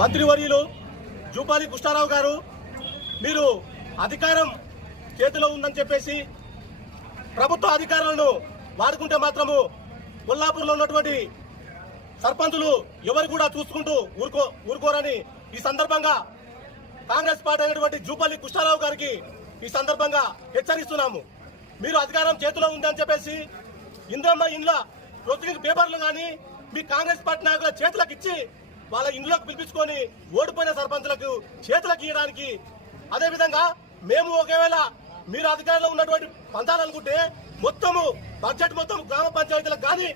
మంత్రివర్యులు జూపాలి కృష్ణారావు గారు, మీరు అధికారం చేతిలో ఉందని చెప్పేసి ప్రభుత్వ అధికారులను వాడుకుంటే మాత్రము కొల్లాపూర్లో ఉన్నటువంటి సర్పంచులు ఎవరు కూడా చూసుకుంటూ ఊరుకోరని ఈ సందర్భంగా కాంగ్రెస్ పార్టీ అయినటువంటి జూపల్లి కృష్ణారావు గారికి ఈ సందర్భంగా హెచ్చరిస్తున్నాము. మీరు అధికారం చేతిలో ఉందని చెప్పేసి ఇంద్రమ్మ ఇండ్ల ప్రొసీడింగ్ పేపర్లు కానీ మీ కాంగ్రెస్ పార్టీ నాయకుల చేతులకు ఇచ్చి వాళ్ళ ఇండ్లకు పిలిపించుకొని ఓడిపోయిన సర్పంచులకు చేతులకు ఇవ్వడానికి, అదేవిధంగా మేము ఒకవేళ మీరు అధికారంలో ఉన్నటువంటి పంచాలనుకుంటే మొత్తము బడ్జెట్ మొత్తం గ్రామ పంచాయతీలకు కానీ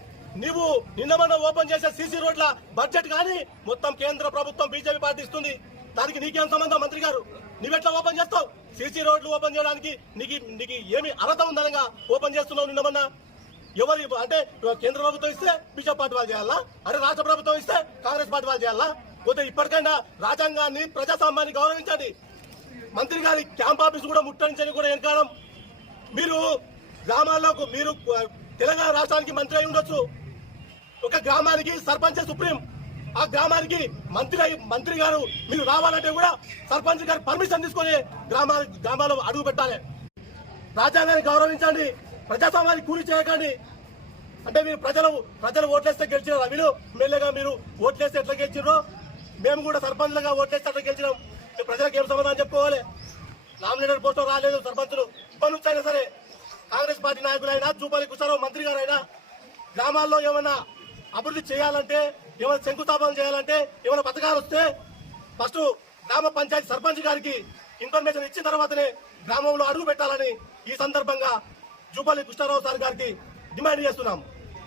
నీవు నిన్న ఓపెన్ చేసే సీసీ రోడ్ల బడ్జెట్ కానీ మొత్తం కేంద్ర ప్రభుత్వం బీజేపీ పార్టీ ఇస్తుంది. దానికి నీకేం సంబంధం? మంత్రి గారు, నువ్వెట్లా ఓపెన్ చేస్తావు? సీసీ రోడ్లు ఓపెన్ చేయడానికి నీకు ఏమి అర్హత ఉందనగా ఓపెన్ చేస్తున్నావు? నిన్నమన్నా ఎవరు అంటే కేంద్ర ప్రభుత్వం ఇస్తే బీజేపీ పార్టీ వాళ్ళు చేయాలా? అంటే రాష్ట్ర ప్రభుత్వం ఇస్తే కాంగ్రెస్ పార్టీ వాళ్ళు చేయాలా? పోతే ఇప్పటికైనా రాజ్యాంగాన్ని ప్రజాస్వామ్యాన్ని గౌరవించండి. మంత్రి గారి క్యాంప్ ఆఫీస్ కూడా ముట్టడించని కూడా వెనకాలం. మీరు గ్రామాల్లో మీరు తెలంగాణ రాష్ట్రానికి మంత్రి అయి ఉండొచ్చు. ఒక గ్రామానికి సర్పంచ్ సుప్రీం. ఆ గ్రామానికి మంత్రి గారు మీరు రావాలంటే కూడా సర్పంచ్ గారి పర్మిషన్ తీసుకొని గ్రామాల్లో అడుగు పెట్టాలి. రాజ్యాంగాన్ని గౌరవించండి, ప్రజాస్వామ్యాన్ని కూలి చేయకండి. అంటే మీరు ప్రజలు ఓట్లేస్తే గెలిచినారా? వీళ్ళు ఎమ్మెల్యేగా మీరు ఓట్లేస్తే ఎట్లా గెలిచినారో మేము కూడా సర్పంచ్లుగా ఓట్లేస్తే అట్లా గెలిచినాం. ప్రజలకు ఏం సమాధానం చెప్పుకోవాలి? నామినేటెడ్ పోస్టులో రాలేదు సర్పంచులు. ఇప్పటి నుంచి అయినా సరే కాంగ్రెస్ పార్టీ నాయకులైనా జూపల్లి కృష్ణారావు మంత్రి గారైనా గ్రామాల్లో ఏమైనా అభివృద్ధి చేయాలంటే, ఏమైనా శంకుస్థాపన చేయాలంటే, ఏమైనా పథకాలు వస్తే ఫస్ట్ గ్రామ పంచాయతీ సర్పంచ్ గారికి ఇన్ఫర్మేషన్ ఇచ్చిన తర్వాతనే గ్రామంలో అడుగు పెట్టాలని ఈ సందర్భంగా జూపల్లి కృష్ణారావు సార్ గారికి డిమాండ్ చేస్తున్నాం.